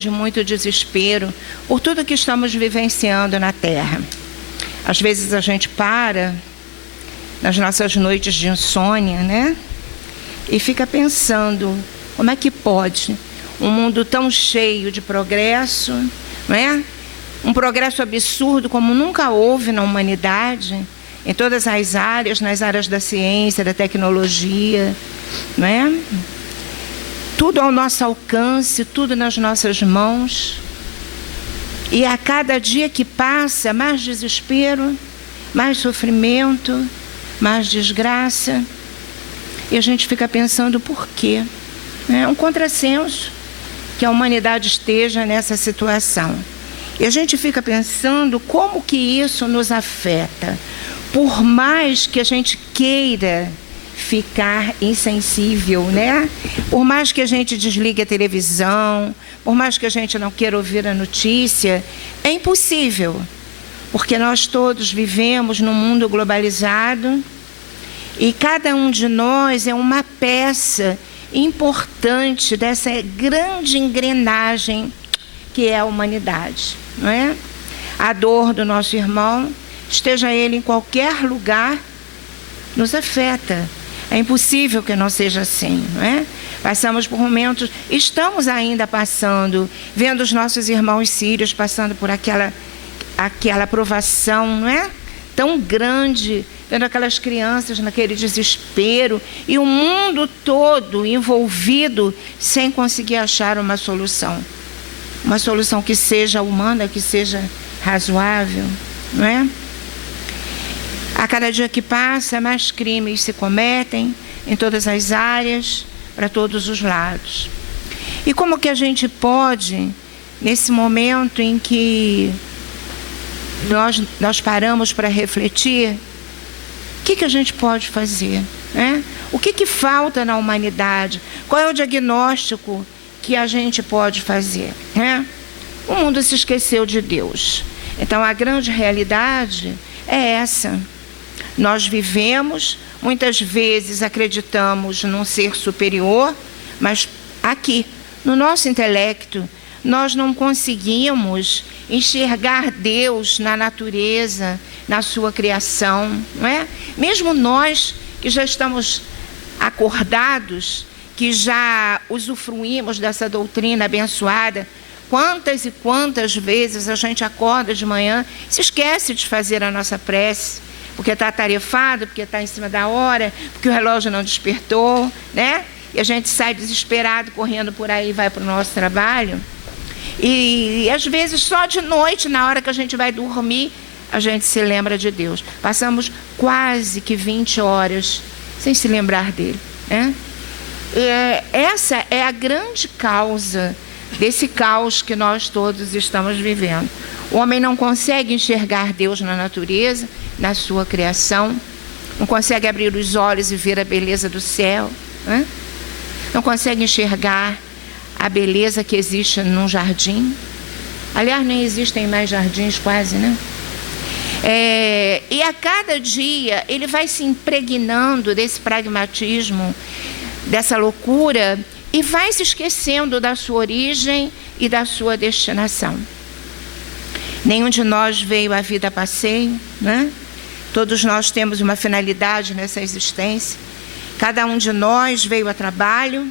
de muito desespero por tudo que estamos vivenciando na Terra. Às vezes a gente para nas nossas noites de insônia, né? E fica pensando, como é que pode um mundo tão cheio de progresso, né? Um progresso absurdo como nunca houve na humanidade, em todas as áreas, nas áreas da ciência, da tecnologia, né? Tudo ao nosso alcance, tudo nas nossas mãos. E a cada dia que passa, mais desespero, mais sofrimento, mais desgraça. E a gente fica pensando por quê? É um contrassenso que a humanidade esteja nessa situação. E a gente fica pensando como que isso nos afeta. Por mais que a gente queira ficar insensível, né? Por mais que a gente desligue a televisão, por mais que a gente não queira ouvir a notícia, é impossível, porque nós todos vivemos num mundo globalizado e cada um de nós é uma peça importante dessa grande engrenagem que é a humanidade, não é? A dor do nosso irmão, esteja ele em qualquer lugar, nos afeta. É impossível que não seja assim, não é? Passamos por momentos, estamos ainda passando, vendo os nossos irmãos sírios passando por aquela provação, não é? Tão grande, vendo aquelas crianças naquele desespero e o mundo todo envolvido sem conseguir achar uma solução que seja humana, que seja razoável, não é? A cada dia que passa, mais crimes se cometem em todas as áreas, para todos os lados. E como que a gente pode, nesse momento em que nós paramos para refletir, o que a gente pode fazer, né? O que falta na humanidade? Qual é o diagnóstico que a gente pode fazer, né? O mundo se esqueceu de Deus. Então, a grande realidade é essa. Nós vivemos, muitas vezes acreditamos num ser superior, mas aqui, no nosso intelecto, nós não conseguimos enxergar Deus na natureza, na sua criação, não é? Mesmo nós que já estamos acordados, que já usufruímos dessa doutrina abençoada, quantas e quantas vezes a gente acorda de manhã, se esquece de fazer a nossa prece, porque está atarefado, porque está em cima da hora, porque o relógio não despertou, né? E a gente sai desesperado, correndo por aí, vai para o nosso trabalho. E às vezes só de noite, na hora que a gente vai dormir, a gente se lembra de Deus. Passamos quase que 20 horas sem se lembrar dele, né? Essa é a grande causa desse caos que nós todos estamos vivendo. O homem não consegue enxergar Deus na natureza, na sua criação, não consegue abrir os olhos e ver a beleza do céu, né? Não consegue enxergar a beleza que existe num jardim. Aliás, nem existem mais jardins quase, né? E a cada dia ele vai se impregnando desse pragmatismo, dessa loucura, e vai se esquecendo da sua origem e da sua destinação. Nenhum de nós veio à vida a passeio, né? Todos nós temos uma finalidade nessa existência. Cada um de nós veio a trabalho,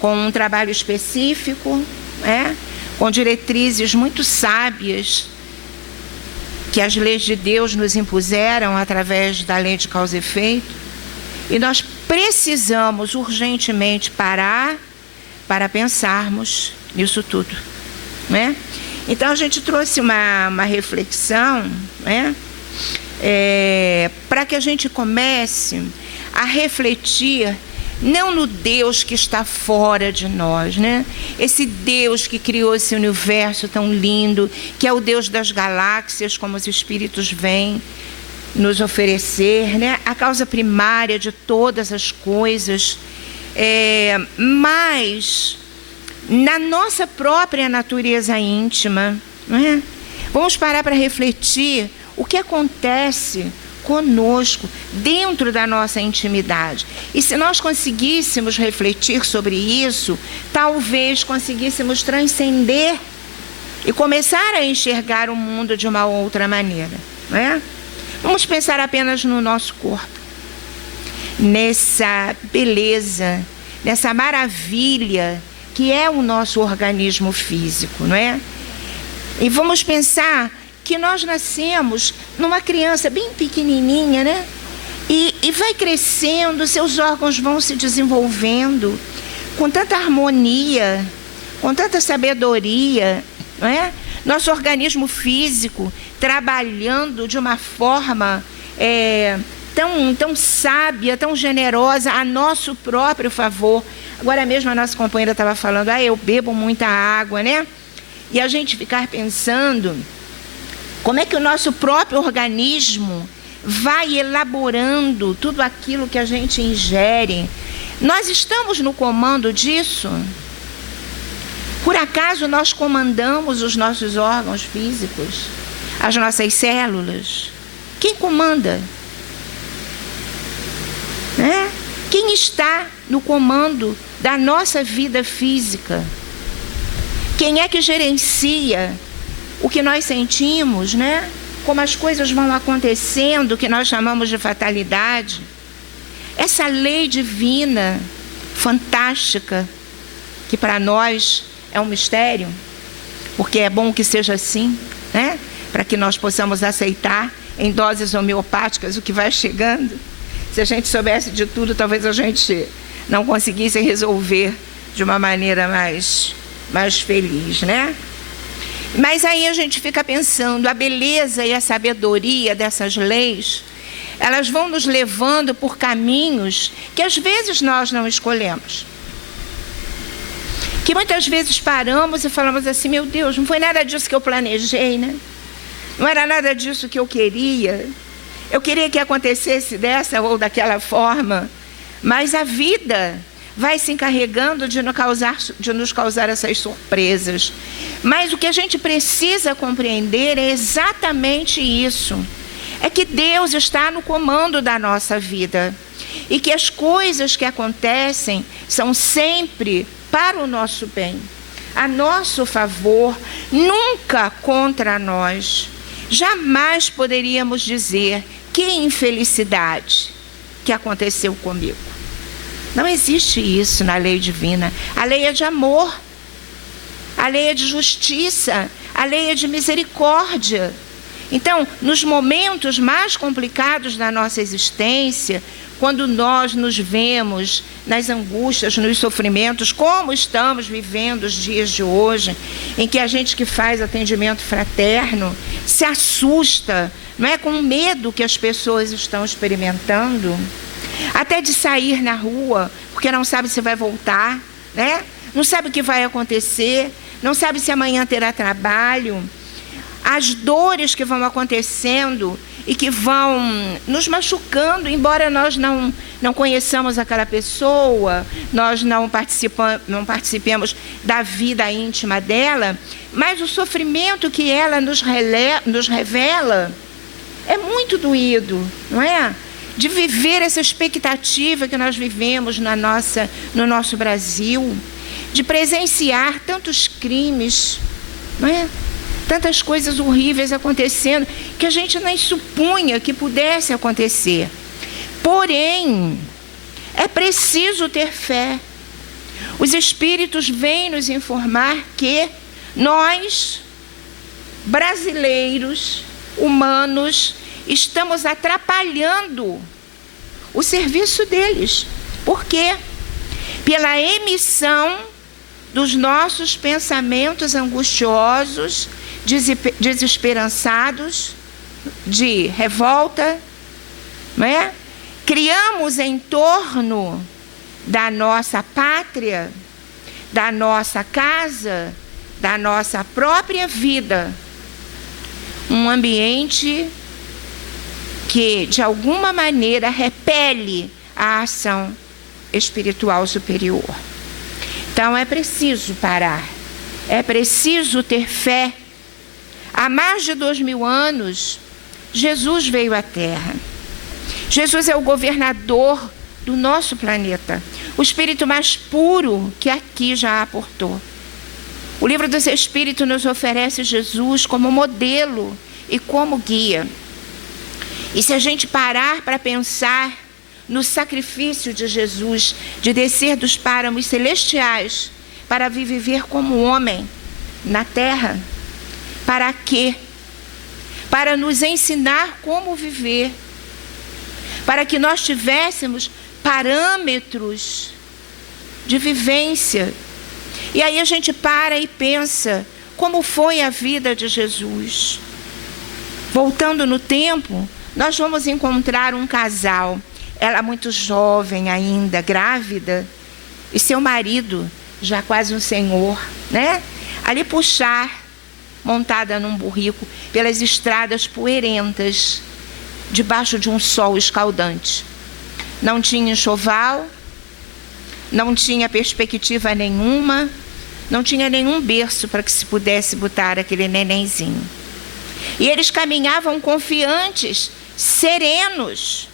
com um trabalho específico, né? Com diretrizes muito sábias, que as leis de Deus nos impuseram através da lei de causa e efeito. E nós precisamos urgentemente parar para pensarmos nisso tudo, né? Então a gente trouxe uma reflexão, né? Para que a gente comece a refletir não no Deus que está fora de nós, né? Esse Deus que criou esse universo tão lindo, que é o Deus das galáxias, como os espíritos vêm nos oferecer, né? A causa primária de todas as coisas, mas na nossa própria natureza íntima, não é? Vamos parar para refletir o que acontece conosco, dentro da nossa intimidade. E se nós conseguíssemos refletir sobre isso, talvez conseguíssemos transcender e começar a enxergar o mundo de uma outra maneira, não é? Vamos pensar apenas no nosso corpo, nessa beleza, nessa maravilha que é o nosso organismo físico, não é? E vamos pensar que nós nascemos numa criança bem pequenininha, né? E vai crescendo, seus órgãos vão se desenvolvendo com tanta harmonia, com tanta sabedoria, não é? Nosso organismo físico trabalhando de uma forma tão sábia, tão generosa, a nosso próprio favor. Agora mesmo a nossa companheira estava falando, eu bebo muita água, né? E a gente ficar pensando como é que o nosso próprio organismo vai elaborando tudo aquilo que a gente ingere. Nós estamos no comando disso? Por acaso nós comandamos os nossos órgãos físicos, as nossas células? Quem comanda? Né? Quem está no comando da nossa vida física? Quem é que gerencia o que nós sentimos, né? Como as coisas vão acontecendo, que nós chamamos de fatalidade? Essa lei divina, fantástica, que para nós é um mistério, porque é bom que seja assim, né? Para que nós possamos aceitar em doses homeopáticas o que vai chegando. Se a gente soubesse de tudo, talvez a gente não conseguisse resolver de uma maneira mais feliz, né? Mas aí a gente fica pensando, a beleza e a sabedoria dessas leis, elas vão nos levando por caminhos que às vezes nós não escolhemos. Que muitas vezes paramos e falamos assim, meu Deus, não foi nada disso que eu planejei, né? Não era nada disso que eu queria. Eu queria que acontecesse dessa ou daquela forma, mas a vida vai se encarregando de nos causar essas surpresas. Mas o que a gente precisa compreender é exatamente isso. É que Deus está no comando da nossa vida. E que as coisas que acontecem são sempre para o nosso bem, a nosso favor, nunca contra nós. Jamais poderíamos dizer, que infelicidade que aconteceu comigo. Não existe isso na lei divina. A lei é de amor, a lei é de justiça, a lei é de misericórdia. Então, nos momentos mais complicados da nossa existência, quando nós nos vemos nas angústias, nos sofrimentos, como estamos vivendo os dias de hoje, em que a gente que faz atendimento fraterno se assusta, não é, com o medo que as pessoas estão experimentando, até de sair na rua, porque não sabe se vai voltar, né? Não sabe o que vai acontecer, não sabe se amanhã terá trabalho. As dores que vão acontecendo e que vão nos machucando, embora nós não conheçamos aquela pessoa, nós não participemos da vida íntima dela, mas o sofrimento que ela nos revela é muito doído, não é? De viver essa expectativa que nós vivemos no nosso Brasil, de presenciar tantos crimes, não é? Tantas coisas horríveis acontecendo, que a gente nem supunha que pudesse acontecer. Porém, é preciso ter fé. Os Espíritos vêm nos informar que nós, brasileiros, humanos, estamos atrapalhando o serviço deles. Por quê? Pela emissão dos nossos pensamentos angustiosos, desesperançados, de revolta, não é? Criamos em torno da nossa pátria, da nossa casa, da nossa própria vida, um ambiente que, de alguma maneira, repele a ação espiritual superior. Então, é preciso parar, é preciso ter fé. Há mais de 2000 anos, Jesus veio à Terra. Jesus é o governador do nosso planeta, o espírito mais puro que aqui já aportou. O livro dos Espíritos nos oferece Jesus como modelo e como guia. E se a gente parar para pensar no sacrifício de Jesus, de descer dos páramos celestiais para vir viver como homem na terra, para quê? Para nos ensinar como viver, para que nós tivéssemos parâmetros de vivência. E aí a gente para e pensa, como foi a vida de Jesus? Voltando no tempo, nós vamos encontrar um casal, ela muito jovem ainda, grávida, e seu marido, já quase um senhor, né? Ali puxar, montada num burrico, pelas estradas poeirentas, debaixo de um sol escaldante. Não tinha enxoval, não tinha perspectiva nenhuma, não tinha nenhum berço para que se pudesse botar aquele nenenzinho. E eles caminhavam confiantes, serenos,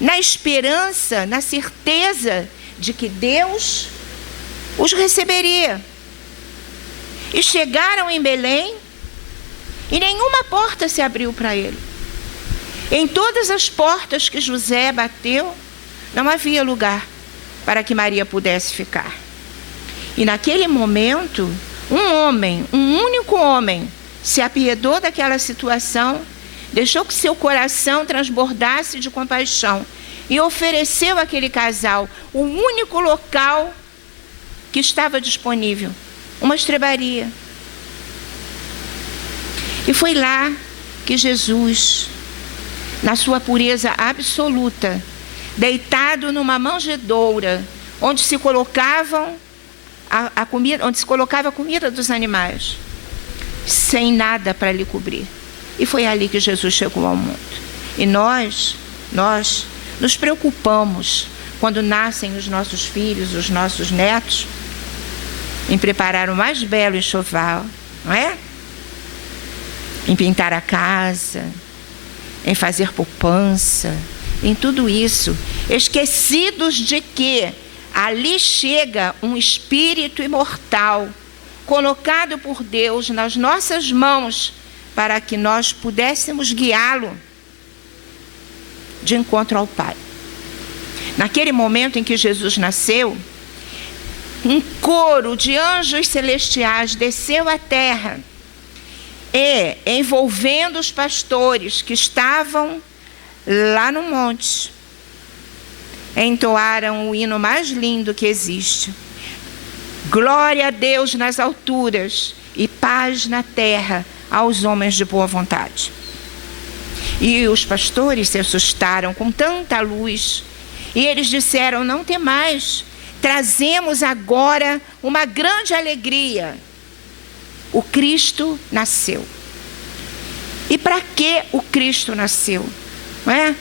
na esperança, na certeza de que Deus os receberia. E chegaram em Belém e nenhuma porta se abriu para ele. Em todas as portas que José bateu, não havia lugar para que Maria pudesse ficar. E naquele momento, um único homem, se apiedou daquela situação, deixou que seu coração transbordasse de compaixão e ofereceu àquele casal o único local que estava disponível, uma estrebaria. E foi lá que Jesus, na sua pureza absoluta, deitado numa manjedoura, onde se colocava a comida dos animais, sem nada para lhe cobrir. E foi ali que Jesus chegou ao mundo. E nós nos preocupamos quando nascem os nossos filhos, os nossos netos, em preparar o mais belo enxoval, não é? Em pintar a casa, em fazer poupança, em tudo isso, esquecidos de que ali chega um espírito imortal, colocado por Deus nas nossas mãos, para que nós pudéssemos guiá-lo de encontro ao Pai. Naquele momento em que Jesus nasceu, um coro de anjos celestiais desceu à terra e, envolvendo os pastores que estavam lá no monte, entoaram o hino mais lindo que existe. Glória a Deus nas alturas e paz na terra aos homens de boa vontade. E os pastores se assustaram com tanta luz, e eles disseram: não temais, trazemos agora uma grande alegria. O Cristo nasceu. E para que o Cristo nasceu? Não é?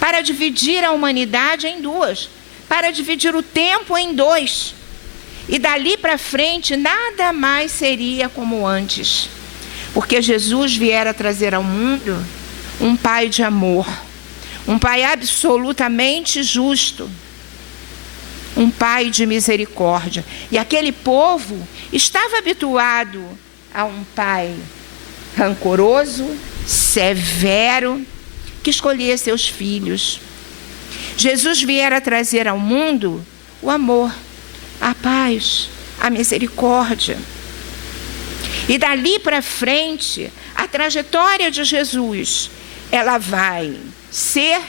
Para dividir a humanidade em duas, para dividir o tempo em dois. E dali para frente nada mais seria como antes. Porque Jesus viera trazer ao mundo um Pai de amor, um Pai absolutamente justo, um Pai de misericórdia. E aquele povo estava habituado a um Pai rancoroso, severo, que escolhia seus filhos. Jesus viera trazer ao mundo o amor, a paz, a misericórdia. E dali para frente, a trajetória de Jesus, ela vai ser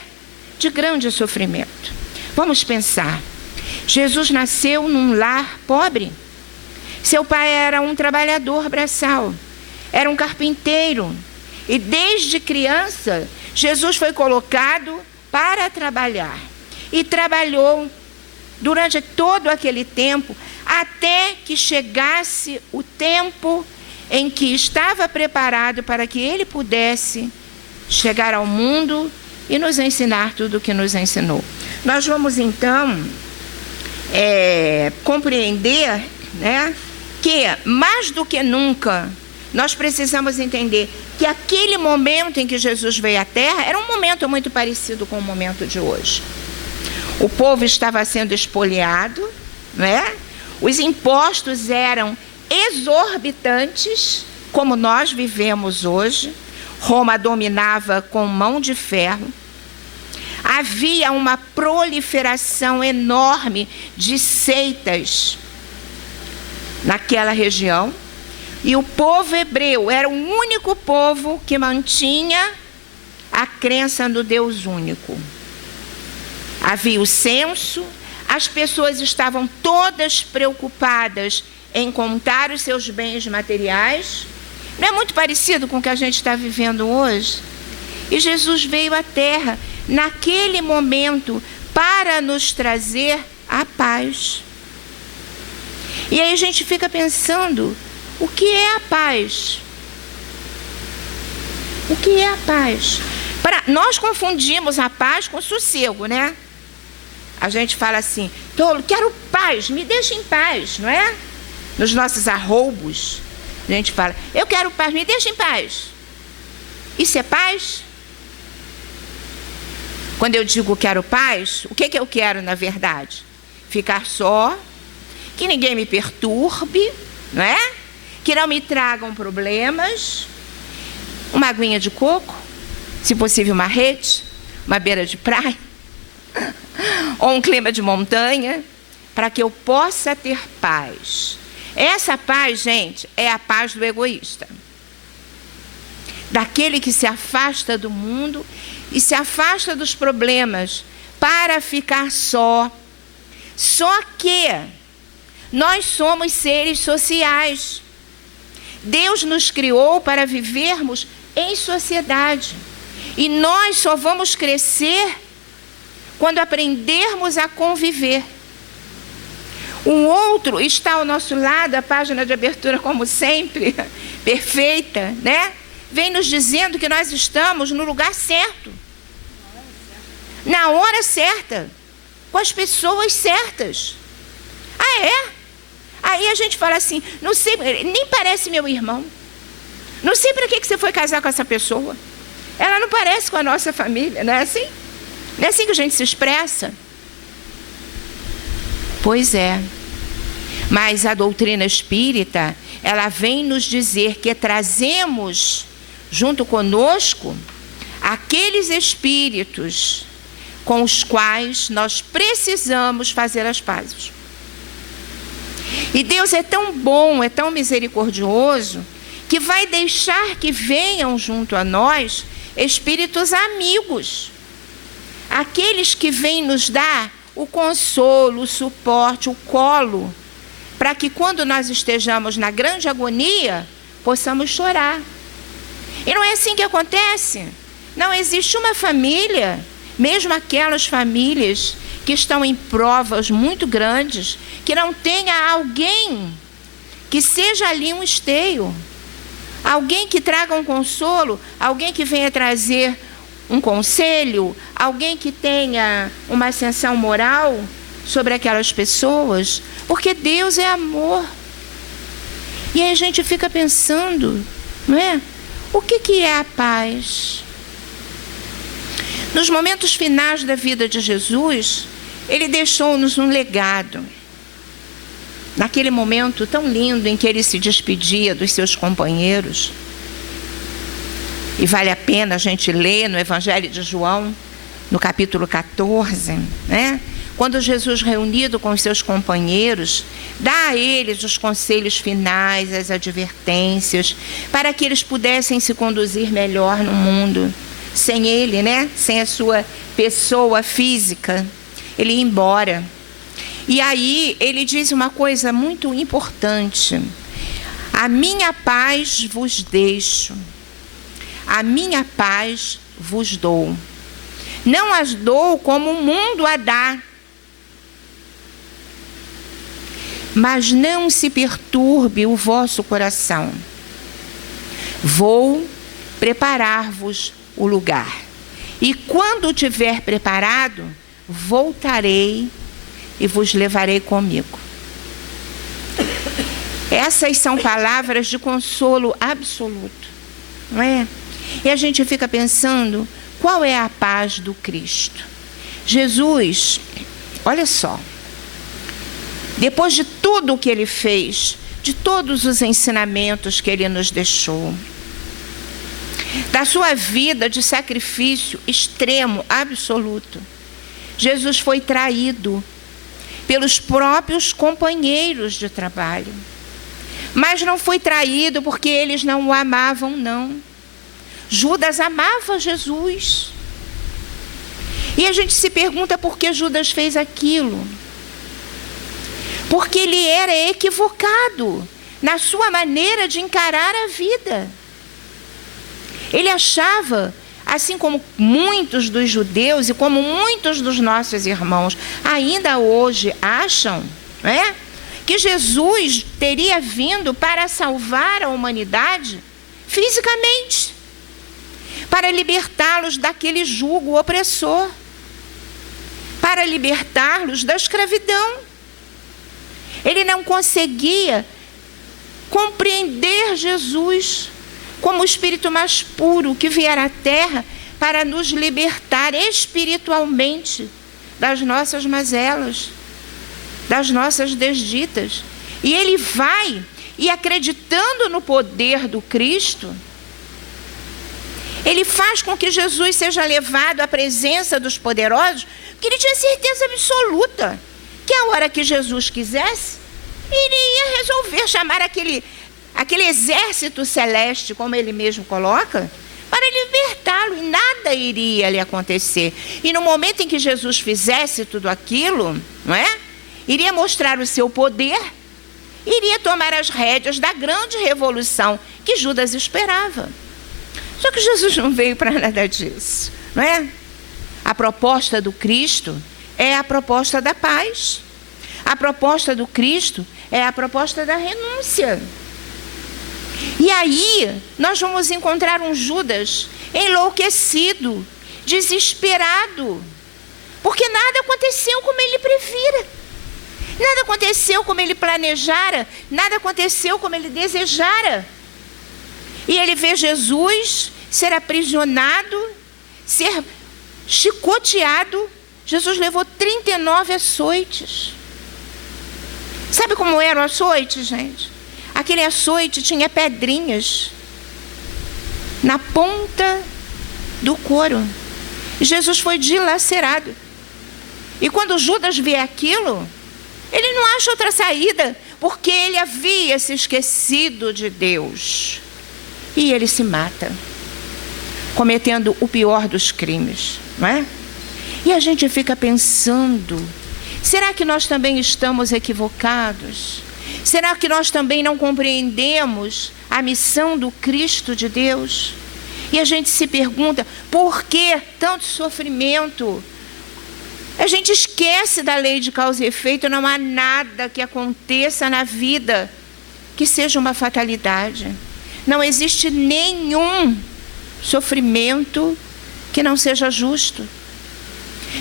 de grande sofrimento. Vamos pensar. Jesus nasceu num lar pobre. Seu pai era um trabalhador braçal, era um carpinteiro. E desde criança, Jesus foi colocado para trabalhar. E trabalhou durante todo aquele tempo, até que chegasse o tempo em que estava preparado para que ele pudesse chegar ao mundo e nos ensinar tudo o que nos ensinou. Nós vamos então compreender, né, que mais do que nunca nós precisamos entender que aquele momento em que Jesus veio à Terra era um momento muito parecido com o momento de hoje. O povo estava sendo espoliado, né? Os impostos eram exorbitantes, como nós vivemos hoje. Roma dominava com mão de ferro. Havia uma proliferação enorme de seitas naquela região. E o povo hebreu era o único povo que mantinha a crença no Deus único. Havia o censo, as pessoas estavam todas preocupadas em contar os seus bens materiais. Não é muito parecido com o que a gente está vivendo hoje? E Jesus veio à Terra naquele momento para nos trazer a paz. E aí a gente fica pensando, o que é a paz? O que é a paz? Nós confundimos a paz com sossego, né? A gente fala assim, quero paz, me deixa em paz, não é? Nos nossos arroubos, a gente fala, eu quero paz, me deixa em paz. Isso é paz? Quando eu digo quero paz, o que eu quero na verdade? Ficar só, que ninguém me perturbe, não é? Que não me tragam problemas, uma aguinha de coco, se possível uma rede, uma beira de praia, ou um clima de montanha, para que eu possa ter paz. Essa paz, gente, é a paz do egoísta. Daquele que se afasta do mundo e se afasta dos problemas para ficar só. Só que nós somos seres sociais. Deus nos criou para vivermos em sociedade. E nós só vamos crescer quando aprendermos a conviver. O outro está ao nosso lado, a página de abertura, como sempre, perfeita, né? Vem nos dizendo que nós estamos no lugar certo, na hora certa, com as pessoas certas. Ah, é? Aí a gente fala assim, não sei, nem parece meu irmão. Não sei para que você foi casar com essa pessoa. Ela não parece com a nossa família, não é assim? Não é assim que a gente se expressa? Pois é. Mas a doutrina espírita, ela vem nos dizer que trazemos junto conosco aqueles espíritos com os quais nós precisamos fazer as pazes. E Deus é tão bom, é tão misericordioso, que vai deixar que venham junto a nós espíritos amigos. Aqueles que vêm nos dar o consolo, o suporte, o colo, para que quando nós estejamos na grande agonia, possamos chorar. E não é assim que acontece. Não existe uma família, mesmo aquelas famílias que estão em provas muito grandes, que não tenha alguém que seja ali um esteio, alguém que traga um consolo, alguém que venha trazer um conselho, alguém que tenha uma ascensão moral sobre aquelas pessoas, porque Deus é amor. E aí a gente fica pensando, não é? O que é a paz? Nos momentos finais da vida de Jesus, ele deixou-nos um legado. Naquele momento tão lindo em que ele se despedia dos seus companheiros. E vale a pena a gente ler no Evangelho de João, no capítulo 14, né? Quando Jesus, reunido com os seus companheiros, dá a eles os conselhos finais, as advertências, para que eles pudessem se conduzir melhor no mundo. Sem ele, né? Sem a sua pessoa física, ele ia embora. E aí ele diz uma coisa muito importante: a minha paz vos deixo, a minha paz vos dou. Não as dou como o mundo a dá. Mas não se perturbe o vosso coração. Vou preparar-vos o lugar. E quando tiver preparado, voltarei e vos levarei comigo. Essas são palavras de consolo absoluto, não é? E a gente fica pensando, qual é a paz do Cristo? Jesus, olha só, depois de tudo o que ele fez, de todos os ensinamentos que ele nos deixou, da sua vida de sacrifício extremo, absoluto, Jesus foi traído pelos próprios companheiros de trabalho. Mas não foi traído porque eles não o amavam, não. Judas amava Jesus. E a gente se pergunta por que Judas fez aquilo. Porque ele era equivocado na sua maneira de encarar a vida. Ele achava, assim como muitos dos judeus e como muitos dos nossos irmãos ainda hoje acham, não é? Que Jesus teria vindo para salvar a humanidade fisicamente, para libertá-los daquele jugo opressor, para libertá-los da escravidão. Ele não conseguia compreender Jesus como o Espírito mais puro que vier à Terra para nos libertar espiritualmente das nossas mazelas, das nossas desditas. E ele vai, e acreditando no poder do Cristo, ele faz com que Jesus seja levado à presença dos poderosos, porque ele tinha certeza absoluta que a hora que Jesus quisesse, ele ia resolver chamar aquele exército celeste, como ele mesmo coloca, para libertá-lo, e nada iria lhe acontecer. E no momento em que Jesus fizesse tudo aquilo, não é? Iria mostrar o seu poder, iria tomar as rédeas da grande revolução que Judas esperava. Só que Jesus não veio para nada disso, não é? A proposta do Cristo é a proposta da paz. A proposta do Cristo é a proposta da renúncia. E aí nós vamos encontrar um Judas enlouquecido, desesperado, porque nada aconteceu como ele previra. Nada aconteceu como ele planejara, nada aconteceu como ele desejara. E ele vê Jesus ser aprisionado, ser chicoteado. Jesus levou 39 açoites. Sabe como era o açoite, gente? Aquele açoite tinha pedrinhas na ponta do couro. Jesus foi dilacerado. E quando Judas vê aquilo, ele não acha outra saída, porque ele havia se esquecido de Deus. E ele se mata, cometendo o pior dos crimes, não é? E a gente fica pensando, será que nós também estamos equivocados? Será que nós também não compreendemos a missão do Cristo de Deus? E a gente se pergunta, por que tanto sofrimento? A gente esquece da lei de causa e efeito, não há nada que aconteça na vida que seja uma fatalidade. Não existe nenhum sofrimento que não seja justo.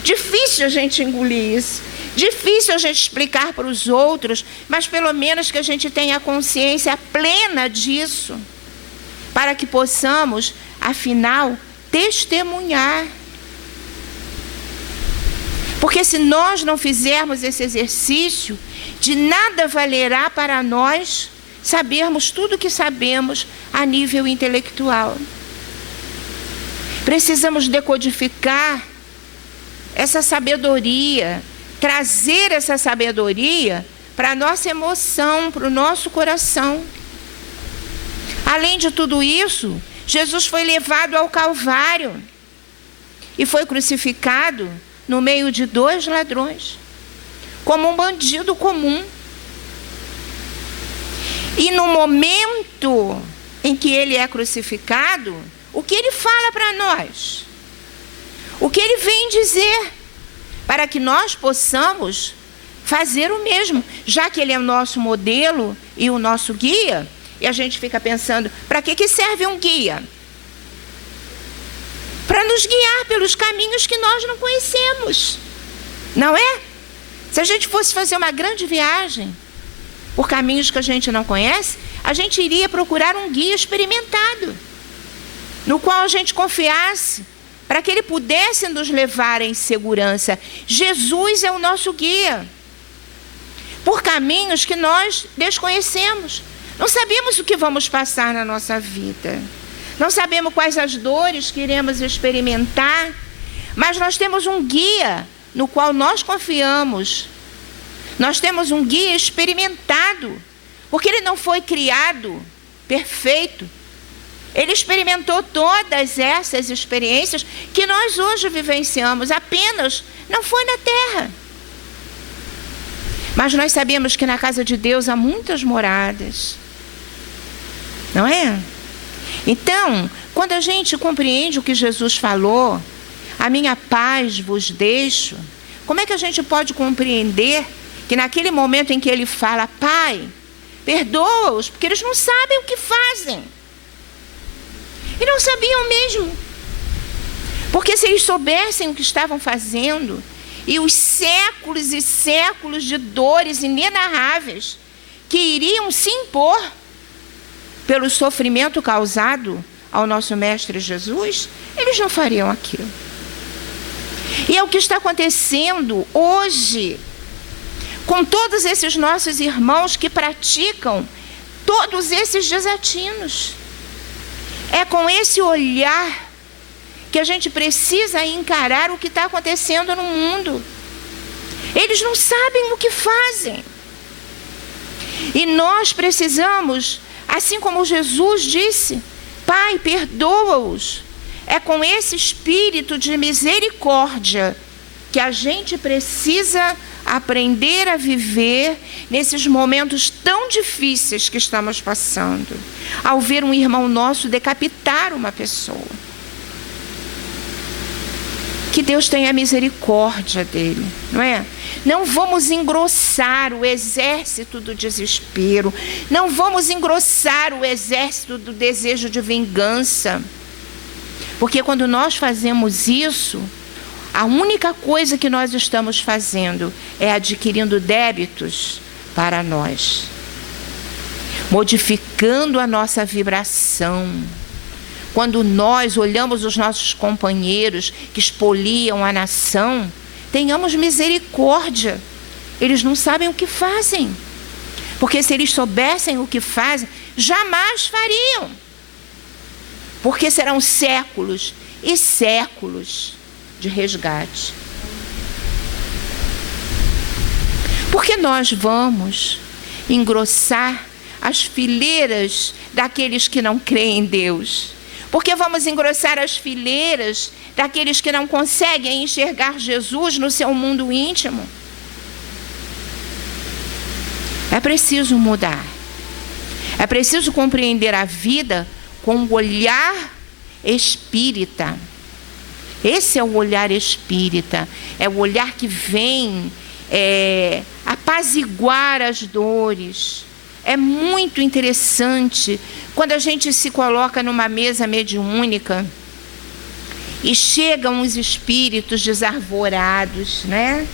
Difícil a gente engolir isso. Difícil a gente explicar para os outros, mas pelo menos que a gente tenha consciência plena disso, para que possamos, afinal, testemunhar. Porque se nós não fizermos esse exercício, de nada valerá para nós sabermos tudo o que sabemos a nível intelectual. Precisamos decodificar essa sabedoria, trazer essa sabedoria para a nossa emoção, para o nosso coração. Além de tudo isso, Jesus foi levado ao Calvário e foi crucificado no meio de 2 ladrões, como um bandido comum. E no momento em que ele é crucificado, o que ele fala para nós? O que ele vem dizer? Para que nós possamos fazer o mesmo, já que ele é o nosso modelo e o nosso guia. E a gente fica pensando, para que serve um guia? Para nos guiar pelos caminhos que nós não conhecemos, não é? Se a gente fosse fazer uma grande viagem, por caminhos que a gente não conhece, a gente iria procurar um guia experimentado, no qual a gente confiasse, para que ele pudesse nos levar em segurança. Jesus é o nosso guia, por caminhos que nós desconhecemos. Não sabemos o que vamos passar na nossa vida, não sabemos quais as dores que iremos experimentar, mas nós temos um guia no qual nós confiamos. Nós temos um guia experimentado, porque ele não foi criado perfeito. Ele experimentou todas essas experiências que nós hoje vivenciamos, apenas não foi na terra. Mas nós sabemos que na casa de Deus há muitas moradas, não é? Então, quando a gente compreende o que Jesus falou, a minha paz vos deixo, como é que a gente pode compreender que naquele momento em que ele fala, Pai, perdoa-os, porque eles não sabem o que fazem. E não sabiam mesmo. Porque se eles soubessem o que estavam fazendo, e os séculos e séculos de dores inenarráveis que iriam se impor pelo sofrimento causado ao nosso Mestre Jesus, eles não fariam aquilo. E é o que está acontecendo hoje com todos esses nossos irmãos que praticam todos esses desatinos. É com esse olhar que a gente precisa encarar o que está acontecendo no mundo. Eles não sabem o que fazem. E nós precisamos, assim como Jesus disse, Pai, perdoa-os. É com esse espírito de misericórdia que a gente precisa aprender a viver nesses momentos tão difíceis que estamos passando, ao ver um irmão nosso decapitar uma pessoa. Que Deus tenha misericórdia dele, não é? Não vamos engrossar o exército do desespero, não vamos engrossar o exército do desejo de vingança, porque quando nós fazemos isso, a única coisa que nós estamos fazendo é adquirindo débitos para nós, modificando a nossa vibração. Quando nós olhamos os nossos companheiros que expoliam a nação, tenhamos misericórdia. Eles não sabem o que fazem, porque se eles soubessem o que fazem, jamais fariam, porque serão séculos e séculos de resgate. Porque nós vamos engrossar as fileiras daqueles que não creem em Deus? Porque vamos engrossar as fileiras daqueles que não conseguem enxergar Jesus no seu mundo íntimo? É preciso mudar. É preciso compreender a vida com o olhar espírita. Esse é o olhar espírita, é o olhar que vem apaziguar as dores. É muito interessante quando a gente se coloca numa mesa mediúnica e chegam os espíritos desarvorados, né?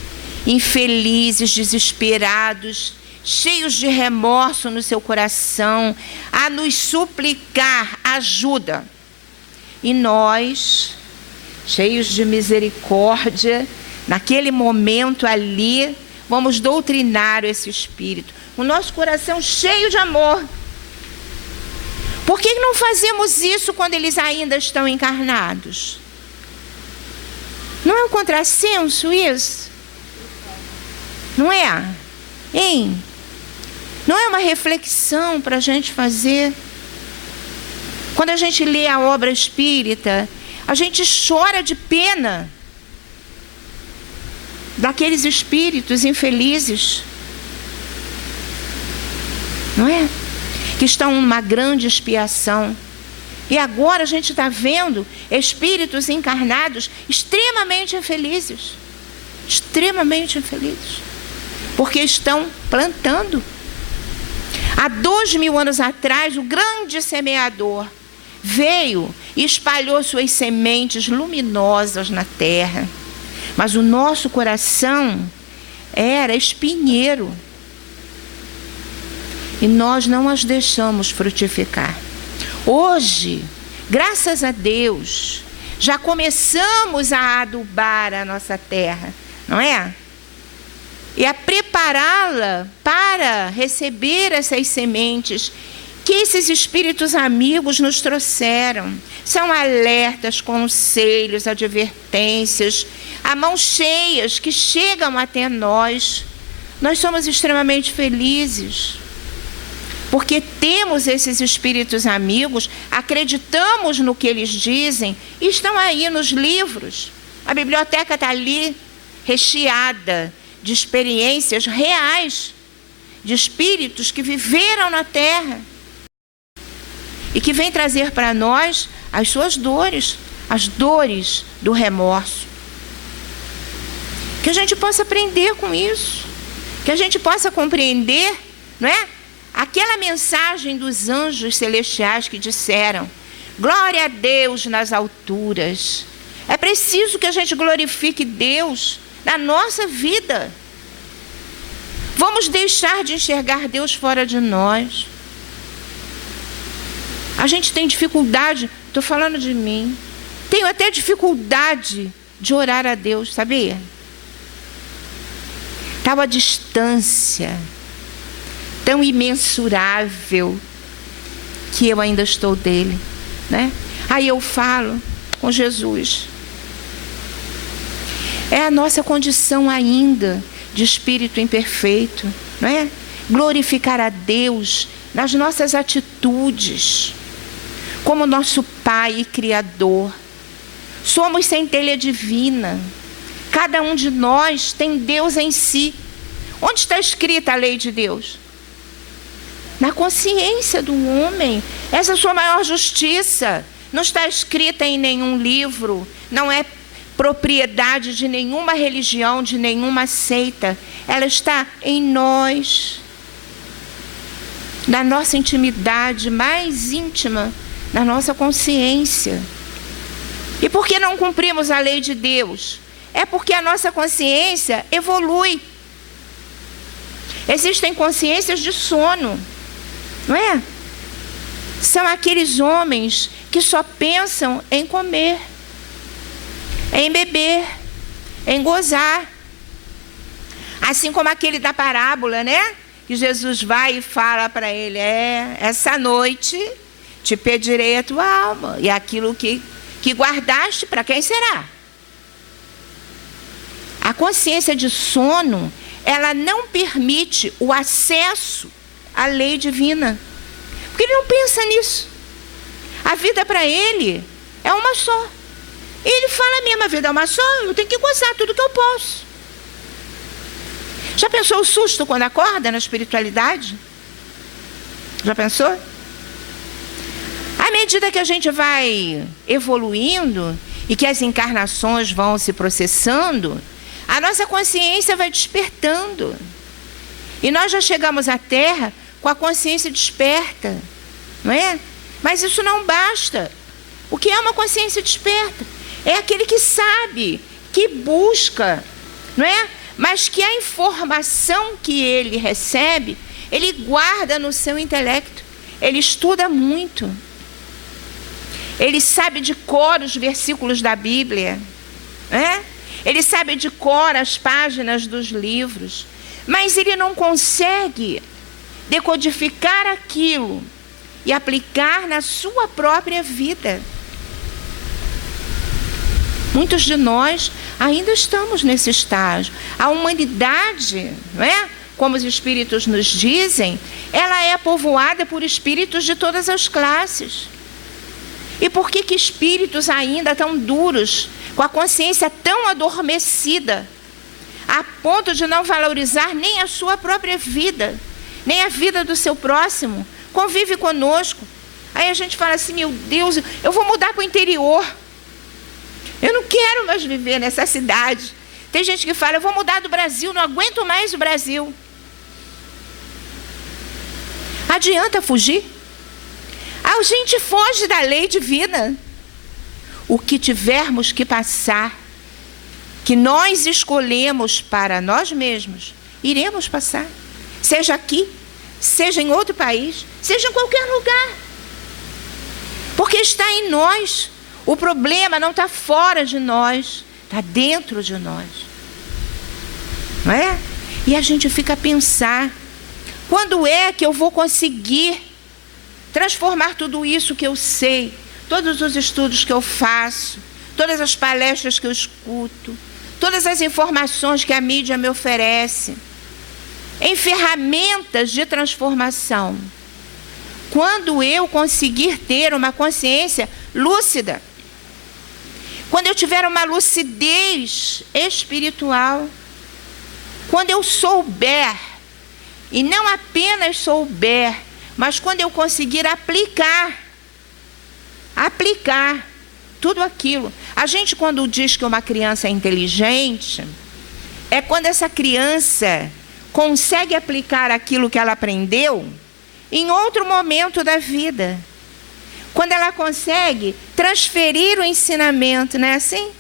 Infelizes, desesperados, cheios de remorso no seu coração, a nos suplicar ajuda. E nós, cheios de misericórdia, naquele momento ali, vamos doutrinar esse espírito. O nosso coração cheio de amor. Por que não fazemos isso quando eles ainda estão encarnados? Não é um contrassenso isso? Não é? Hein? Não é uma reflexão para a gente fazer? Quando a gente lê a obra espírita, a gente chora de pena daqueles espíritos infelizes, não é? Que estão numa grande expiação. E agora a gente está vendo espíritos encarnados extremamente infelizes. Extremamente infelizes. Porque estão plantando. Há 2000 anos atrás, o grande semeador veio e espalhou suas sementes luminosas na terra. Mas o nosso coração era espinheiro. e nós não as deixamos frutificar. Hoje, graças a Deus, já começamos a adubar a nossa terra, não é? E a prepará-la para receber essas sementes que esses espíritos amigos nos trouxeram. São alertas, conselhos, advertências, a mão cheias que chegam até nós. Nós somos extremamente felizes, porque temos esses espíritos amigos, acreditamos no que eles dizem, e estão aí nos livros. A biblioteca está ali, recheada de experiências reais, de espíritos que viveram na Terra e que vêm trazer para nós as suas dores, as dores do remorso. Que a gente possa aprender com isso, que a gente possa compreender, não é? Aquela mensagem dos anjos celestiais que disseram: glória a Deus nas alturas. É preciso que a gente glorifique Deus na nossa vida. Vamos deixar de enxergar Deus fora de nós. A gente tem dificuldade, estou falando de mim, tenho até dificuldade de orar a Deus, sabia? Tal a distância, tão imensurável, que eu ainda estou dele, né? Aí eu falo com Jesus. É a nossa condição ainda de espírito imperfeito, não é? Glorificar a Deus nas nossas atitudes, como nosso Pai e Criador. Somos centelha divina. Cada um de nós tem Deus em si. Onde está escrita a lei de Deus? Na consciência do homem. Essa é a sua maior justiça. Não está escrita em nenhum livro. Não é propriedade de nenhuma religião, de nenhuma seita. Ela está em nós. Na nossa intimidade mais íntima, na nossa consciência. E por que não cumprimos a lei de Deus? É porque a nossa consciência evolui. Existem consciências de sono, não é? São aqueles homens que só pensam em comer, em beber, em gozar. Assim como aquele da parábola, né? Que Jesus vai e fala para ele: essa noite te pedirei a tua alma, e aquilo que guardaste, para quem será? A consciência de sono, ela não permite o acesso à lei divina, porque ele não pensa nisso. A vida para ele é uma só. E ele fala mesmo: a vida é uma só, eu tenho que gozar tudo que eu posso. Já pensou o susto quando acorda na espiritualidade? Já pensou? À medida que a gente vai evoluindo e que as encarnações vão se processando, a nossa consciência vai despertando. E nós já chegamos à Terra com a consciência desperta, não é? Mas isso não basta. O que é uma consciência desperta? É aquele que sabe, que busca, não é? Mas que a informação que ele recebe, ele guarda no seu intelecto. Ele estuda muito. Ele sabe de cor os versículos da Bíblia, né? Ele sabe de cor as páginas dos livros, mas ele não consegue decodificar aquilo e aplicar na sua própria vida. Muitos de nós ainda estamos nesse estágio. A humanidade, não é? Como os espíritos nos dizem, ela é povoada por espíritos de todas as classes. E por que espíritos ainda tão duros, com a consciência tão adormecida, a ponto de não valorizar nem a sua própria vida, nem a vida do seu próximo, convive conosco? Aí a gente fala assim: meu Deus, eu vou mudar para o interior. Eu não quero mais viver nessa cidade. Tem gente que fala: eu vou mudar do Brasil, não aguento mais o Brasil. Adianta fugir? A gente foge da lei divina. O que tivermos que passar, que nós escolhemos para nós mesmos, iremos passar. Seja aqui, seja em outro país, seja em qualquer lugar. Porque está em nós. O problema não está fora de nós, está dentro de nós. Não é? E a gente fica a pensar, quando é que eu vou conseguir transformar tudo isso que eu sei, todos os estudos que eu faço, todas as palestras que eu escuto, todas as informações que a mídia me oferece, em ferramentas de transformação, quando eu conseguir ter uma consciência lúcida, quando eu tiver uma lucidez espiritual, quando eu souber, e não apenas souber, mas quando eu conseguir aplicar tudo aquilo. A gente, quando diz que uma criança é inteligente, é quando essa criança consegue aplicar aquilo que ela aprendeu em outro momento da vida. Quando ela consegue transferir o ensinamento, não é assim?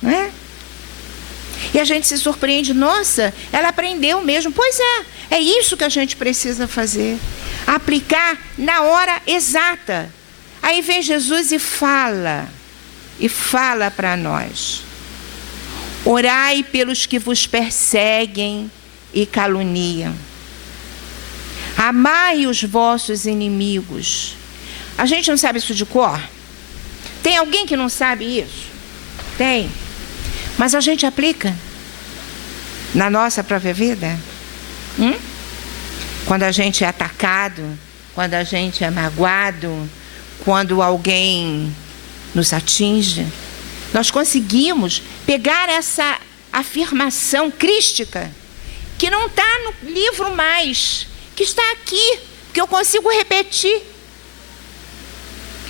Não é? E a gente se surpreende, nossa, ela aprendeu mesmo. Pois é isso que a gente precisa fazer. Aplicar na hora exata. Aí vem Jesus e fala para nós. Orai pelos que vos perseguem e caluniam. Amai os vossos inimigos. A gente não sabe isso de cor? Tem alguém que não sabe isso? Tem. Mas a gente aplica na nossa própria vida? Quando a gente é atacado, quando a gente é magoado, quando alguém nos atinge, nós conseguimos pegar essa afirmação crística, que não está no livro mais, que está aqui, que eu consigo repetir.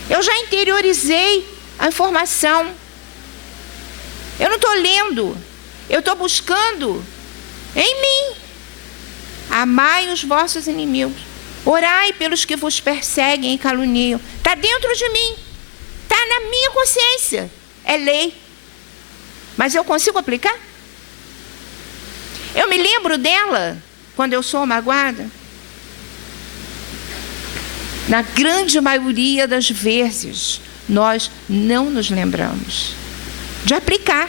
Eu já interiorizei a informação. Eu não estou lendo, eu estou buscando em mim. Amai os vossos inimigos. Orai pelos que vos perseguem e caluniam. Está dentro de mim. Está na minha consciência. É lei. Mas eu consigo aplicar? Eu me lembro dela quando eu sou magoada? Na grande maioria das vezes, nós não nos lembramos de aplicar.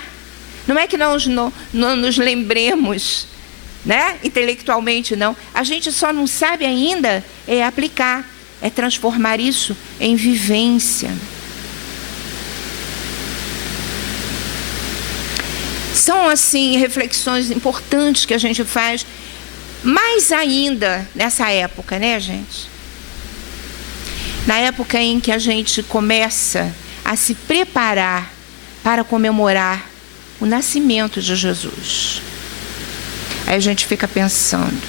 Não é que nós não nos lembremos, né? Intelectualmente, não. A gente só não sabe ainda aplicar, transformar isso em vivência. São, assim, reflexões importantes que a gente faz, mais ainda nessa época, né, gente? Na época em que a gente começa a se preparar para comemorar o nascimento de Jesus. Aí a gente fica pensando.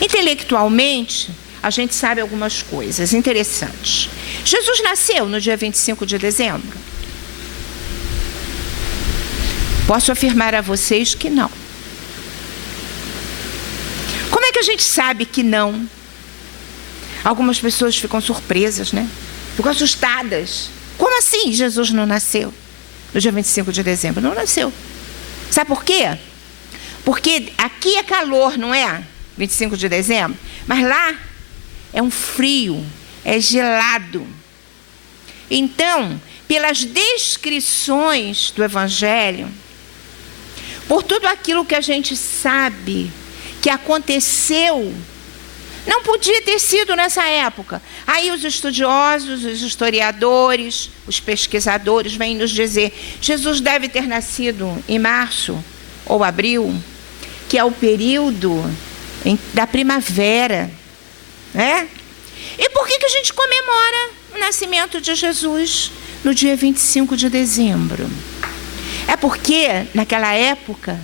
Intelectualmente, a gente sabe algumas coisas interessantes. Jesus nasceu no dia 25 de dezembro? Posso afirmar a vocês que não. Como é que a gente sabe que não? Algumas pessoas ficam surpresas, né? Ficam assustadas. Como assim Jesus não nasceu no dia 25 de dezembro? Não nasceu. Sabe por quê? Porque aqui é calor, não é? 25 de dezembro. Mas lá é um frio, é gelado. Então, pelas descrições do Evangelho, por tudo aquilo que a gente sabe que aconteceu, não podia ter sido nessa época. Aí os estudiosos, os historiadores, os pesquisadores vêm nos dizer: Jesus deve ter nascido em março ou abril, que é o período da primavera, né? E por que a gente comemora o nascimento de Jesus no dia 25 de dezembro? É porque naquela época,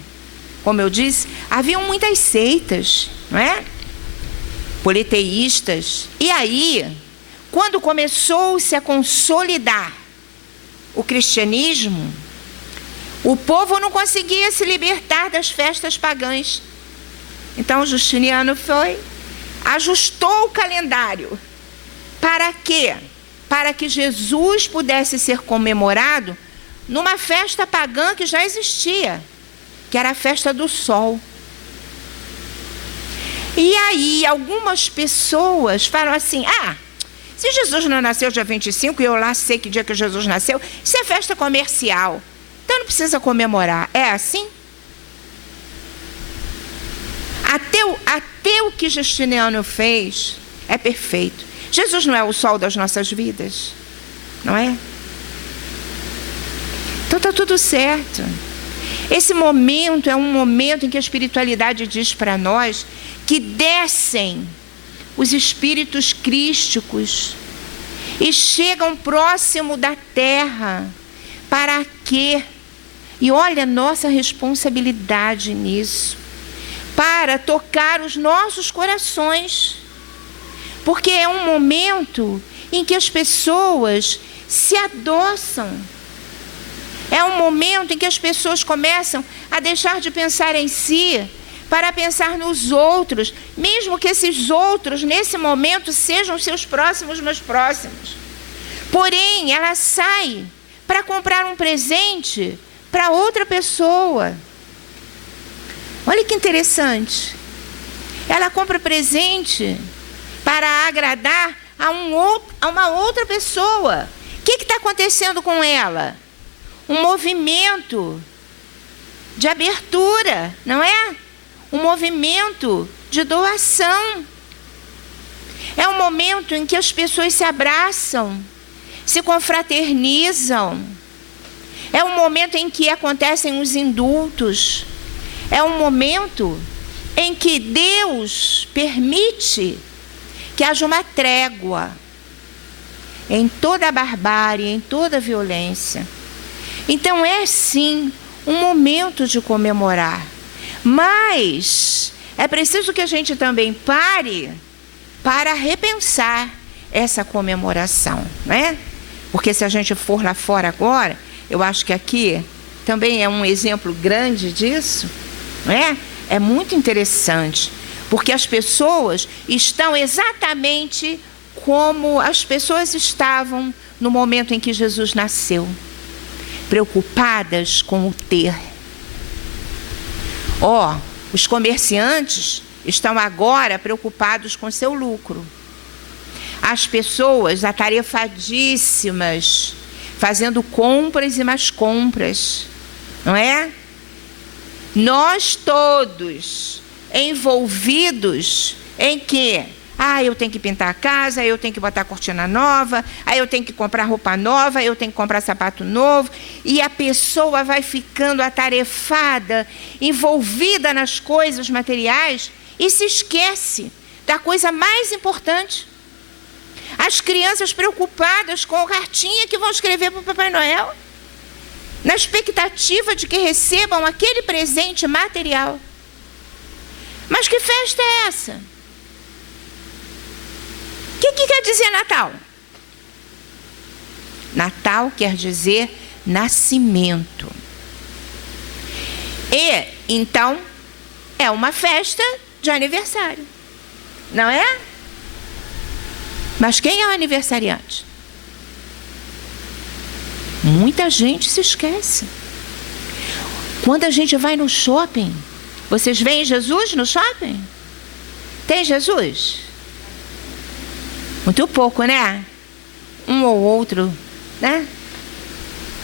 como eu disse, haviam muitas seitas, não é? Politeístas. E aí, quando começou-se a consolidar o cristianismo, o povo não conseguia se libertar das festas pagãs. Então Justiniano ajustou o calendário. Para quê? Para que Jesus pudesse ser comemorado numa festa pagã que já existia, que era a festa do sol. E aí, algumas pessoas falam assim: ah, se Jesus não nasceu dia 25 e eu lá sei que dia que Jesus nasceu, isso é festa comercial, então não precisa comemorar. É assim? Até o que Justiniano fez é perfeito. Jesus não é o sol das nossas vidas, não é? Então está tudo certo. Esse momento é um momento em que a espiritualidade diz para nós que descem os espíritos crísticos e chegam próximo da terra. Para quê? E olha a nossa responsabilidade nisso. Para tocar os nossos corações. Porque é um momento em que as pessoas se adoçam. É um momento em que as pessoas começam a deixar de pensar em si para pensar nos outros, mesmo que esses outros, nesse momento, sejam seus próximos, meus próximos. Porém, ela sai para comprar um presente para outra pessoa. Olha que interessante. Ela compra presente para agradar a uma outra pessoa. O que está acontecendo com ela? Um movimento de abertura, não é? Um movimento de doação. É um momento em que as pessoas se abraçam, se confraternizam. É um momento em que acontecem os indultos. É um momento em que Deus permite que haja uma trégua em toda a barbárie, em toda a violência. Então é sim um momento de comemorar. Mas é preciso que a gente também pare para repensar essa comemoração, né? Porque se a gente for lá fora agora, eu acho que aqui também é um exemplo grande disso, né? É muito interessante, porque as pessoas estão exatamente como as pessoas estavam no momento em que Jesus nasceu, preocupadas com o ter. Os comerciantes estão agora preocupados com seu lucro. As pessoas atarefadíssimas, fazendo compras e mais compras, não é? Nós todos envolvidos em quê? Eu tenho que pintar a casa, eu tenho que botar cortina nova, eu tenho que comprar roupa nova, eu tenho que comprar sapato novo. E a pessoa vai ficando atarefada, envolvida nas coisas materiais e se esquece da coisa mais importante. As crianças preocupadas com a cartinha que vão escrever para o Papai Noel, na expectativa de que recebam aquele presente material. Mas que festa é essa? O que quer dizer Natal? Natal quer dizer nascimento. E, então, é uma festa de aniversário. Não é? Mas quem é o aniversariante? Muita gente se esquece. Quando a gente vai no shopping, vocês veem Jesus no shopping? Tem Jesus? Muito pouco, né? Um ou outro, né?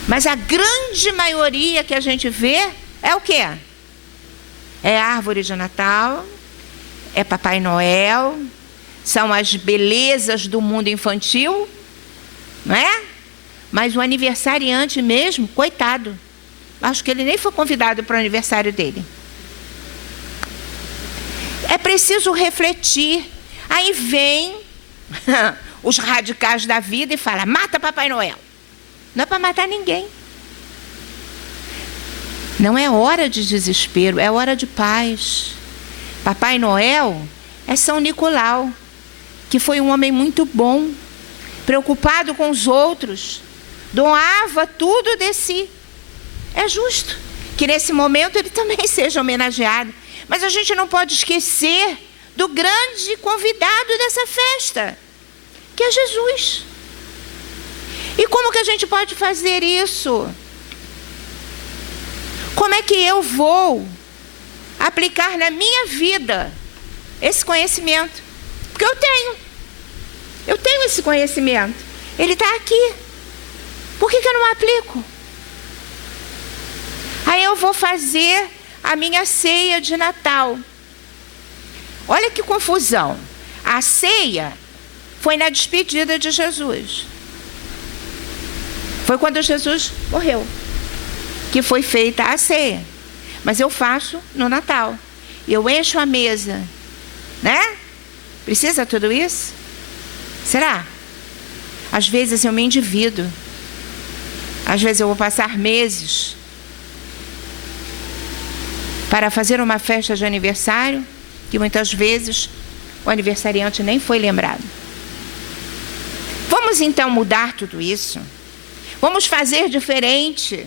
Mas a grande maioria que a gente vê é o quê? É árvore de Natal, é Papai Noel, são as belezas do mundo infantil, não é? Mas o aniversariante mesmo, coitado, acho que ele nem foi convidado para o aniversário dele. É preciso refletir. Aí vem os radicais da vida e falam: mata Papai Noel. Não é para matar ninguém. Não é hora de desespero, é hora de paz. Papai Noel é São Nicolau, que foi um homem muito bom, preocupado com os outros, doava tudo de si. É justo que nesse momento ele também seja homenageado. Mas a gente não pode esquecer do grande convidado dessa festa, que é Jesus. E como que a gente pode fazer isso? Como é que eu vou aplicar na minha vida esse conhecimento? Porque eu tenho esse conhecimento. Ele está aqui. Por que eu não aplico? Aí eu vou fazer a minha ceia de Natal. Olha que confusão. A ceia foi na despedida de Jesus. Foi quando Jesus morreu que foi feita a ceia. Mas eu faço no Natal. Eu encho a mesa, né? Precisa tudo isso? Será? Às vezes eu me endivido. Às vezes eu vou passar meses para fazer uma festa de aniversário que muitas vezes o aniversariante nem foi lembrado. Vamos então mudar tudo isso. Vamos fazer diferente.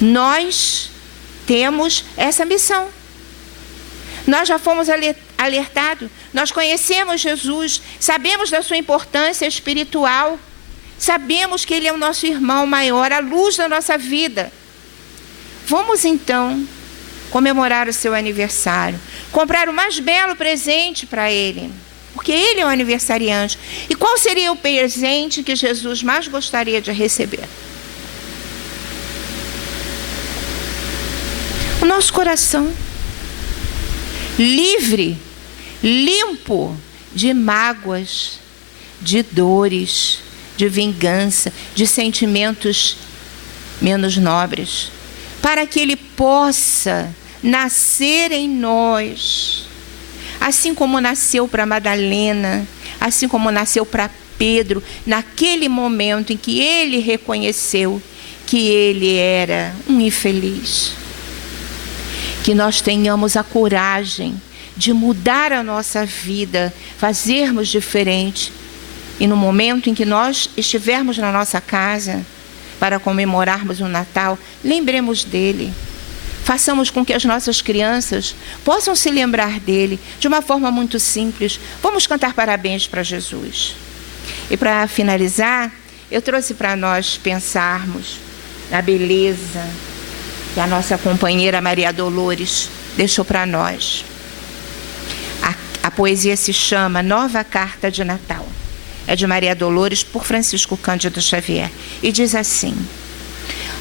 Nós temos essa missão. Nós já fomos alertados. Nós conhecemos Jesus. Sabemos da sua importância espiritual. Sabemos que Ele é o nosso irmão maior, a luz da nossa vida. Vamos então comemorar o seu aniversário. Comprar o mais belo presente para Ele. Porque Ele é o aniversariante. E qual seria o presente que Jesus mais gostaria de receber? O nosso coração. Livre, limpo de mágoas, de dores, de vingança, de sentimentos menos nobres. Para que Ele possa nascer em nós. Assim como nasceu para Madalena, assim como nasceu para Pedro, naquele momento em que ele reconheceu que ele era um infeliz. Que nós tenhamos a coragem de mudar a nossa vida, fazermos diferente. E no momento em que nós estivermos na nossa casa, para comemorarmos o Natal, lembremos dele. Façamos com que as nossas crianças possam se lembrar dele de uma forma muito simples. Vamos cantar parabéns para Jesus. E para finalizar, eu trouxe para nós pensarmos na beleza que a nossa companheira Maria Dolores deixou para nós. A poesia se chama Nova Carta de Natal. É de Maria Dolores, por Francisco Cândido Xavier. E diz assim: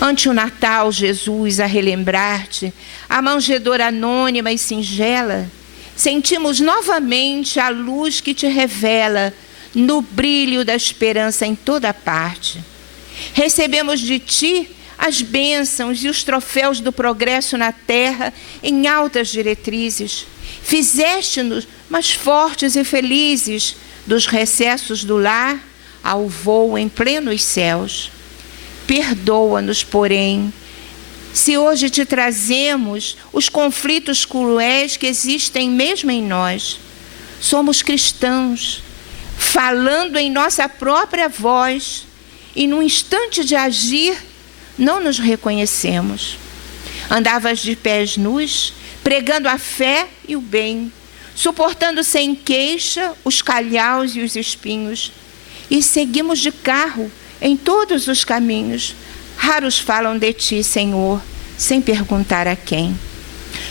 ante o Natal, Jesus, a relembrar-te, a manjedoura anônima e singela, sentimos novamente a luz que te revela no brilho da esperança em toda parte. Recebemos de ti as bênçãos e os troféus do progresso na terra em altas diretrizes. Fizeste-nos mais fortes e felizes dos recessos do lar ao voo em plenos céus. Perdoa-nos, porém, se hoje te trazemos os conflitos cruéis que existem mesmo em nós. Somos cristãos, falando em nossa própria voz, e num instante de agir, não nos reconhecemos. Andavas de pés nus, pregando a fé e o bem, suportando sem queixa os calhaus e os espinhos, e seguimos de carro em todos os caminhos. Raros falam de ti, Senhor, sem perguntar a quem.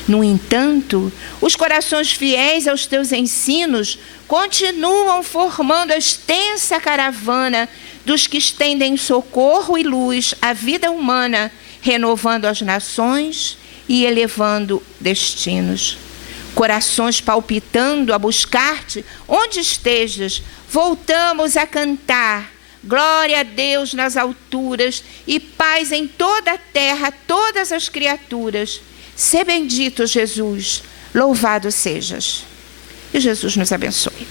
No entanto, os corações fiéis aos teus ensinos continuam formando a extensa caravana dos que estendem socorro e luz à vida humana, renovando as nações e elevando destinos. Corações palpitando a buscar-te onde estejas, voltamos a cantar: glória a Deus nas alturas e paz em toda a terra a todas as criaturas. Sê bendito, Jesus, louvado sejas. E Jesus nos abençoe.